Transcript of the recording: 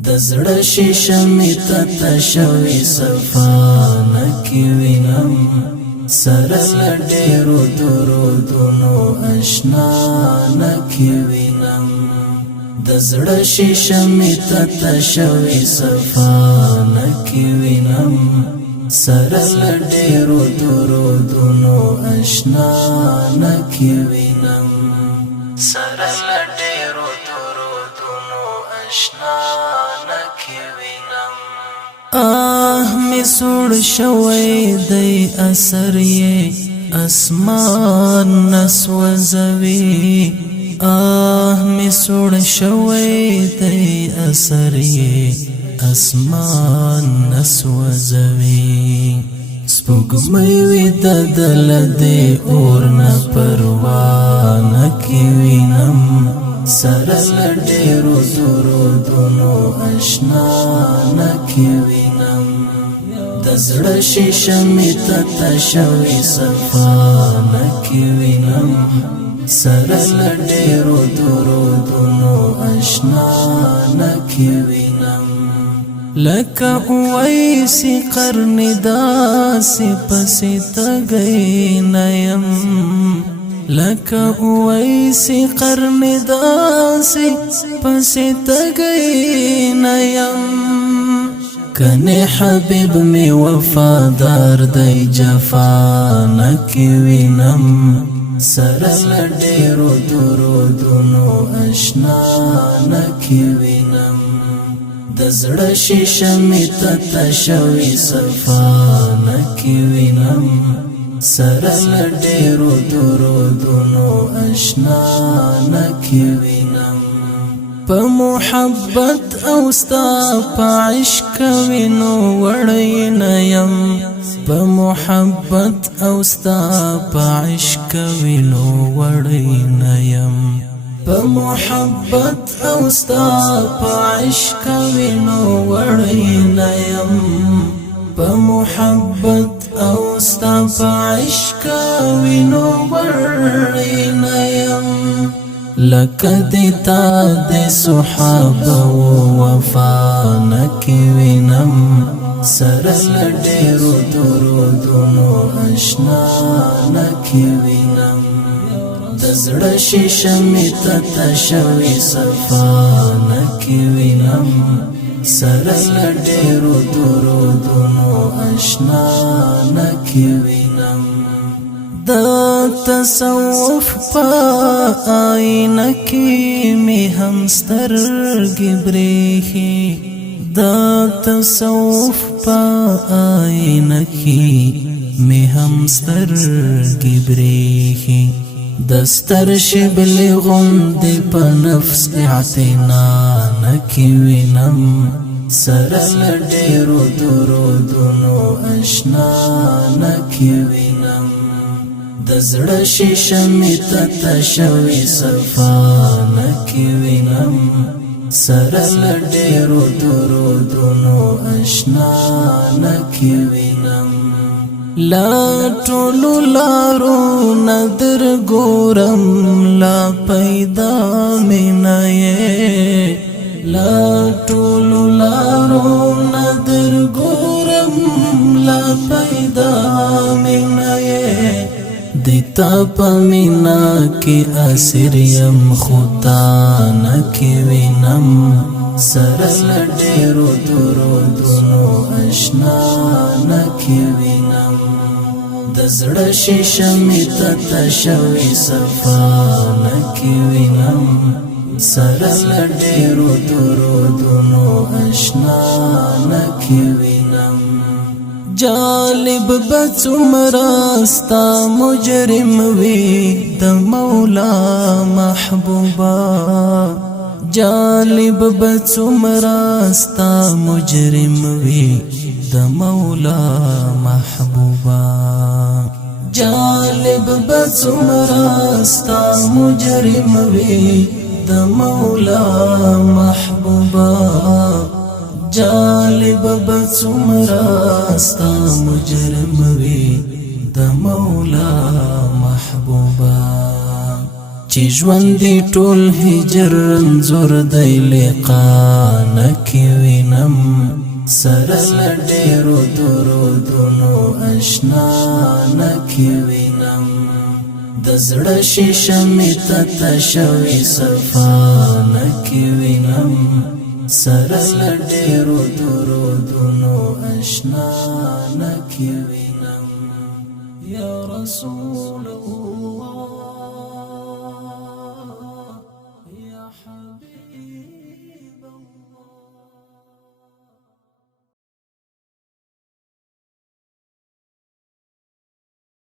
دزړه شیشه می تته شوی صفا نکی وینم سره لډیرو درودونو اشنا نکی وینم دزړه شیشه می تته شوی صفا نکی وینم سره لډیرو درودونو اشنا نکی وینم سره لډیرو درودونو اشنا می سوړ شوی دی اثر یې اسمان نسوځوي می سوړ شوی دی اثر یې اسمان نسوځوي سپوږمۍ وي ددل دی اور نه پروا نه کې وینم سره لډیرو درودونو اشنا نکی وینم دزړه شیشه می تته شوی صفا نکی وینم سره لډیرو درودونو اشنا نکی وینم لکه اویسی قرن داسې پسې تږی نیم لکه اویسی قرن داسې پسې تږی نیم کنه حبیب می وفادار دی جفا نکی وینم سره لډیرو درودونو اشنا نکی وینم دزړه شیشه می تته شوی صفا نکی وینم سره لډیرو درودونو اشنا نکی وینم په محبت او ستا په عشق وینو وړی نه یم په محبت او ستا په عشق وینو وړی نه یم په محبت او ستا په عشق وینو وړی نه یم په محبت او ستا په عشق وینو وړی نه یم لکه دیتا د صحابه وفا نکی وینم سره لډیرو درودونو اشنا نکی وینم دزړه شیشه می تته شوی صفا نکی وینم سره لډیرو درودونو اشنا نکی وینم دا تصوف پا آئینه کی می هم سترګې بریښي دا تصوف پا آئینه کی می هم سترګې بریښي دستر شبل غند په نفس اعتنا نکی وینم سره لډیرو درودونو اشنا نکی وینم دزړه شیشه می تته شوی صفا نکی وینم سره لډیرو درودونو اشنا نکی وینم لا ټولو لارو ندر ګورم لا پیدا می نه لا ټولو لارو ندر ګورم لا پیدا می نه دیتا پمینا کی اسیر یم خدا نکی وینم سره لډیرو درودونو اشنا نکی وینم دزړه شیشه می تته شوی صفا نکی وینم سره لډیرو درودونو اشنا نکی وینم جالب بڅومراستا مجرم وی د مولا محبوبا جالب بڅومراستا مجرم وی د مولا محبوبا جالب بڅومراستا مجرم وی د مولا محبوبا جالب بڅومراستا مجرم وی د مولا محبوبا چې ژوند دی ټول هجر انزور دی لقا نکی سره لډیرو درودونو اشنا نکي وینم د زړه شیشه می ته شوي صفا نکي وینم سره لډیرو درودونو اشنا نکي وینم یا رسول الله یا حبیب الله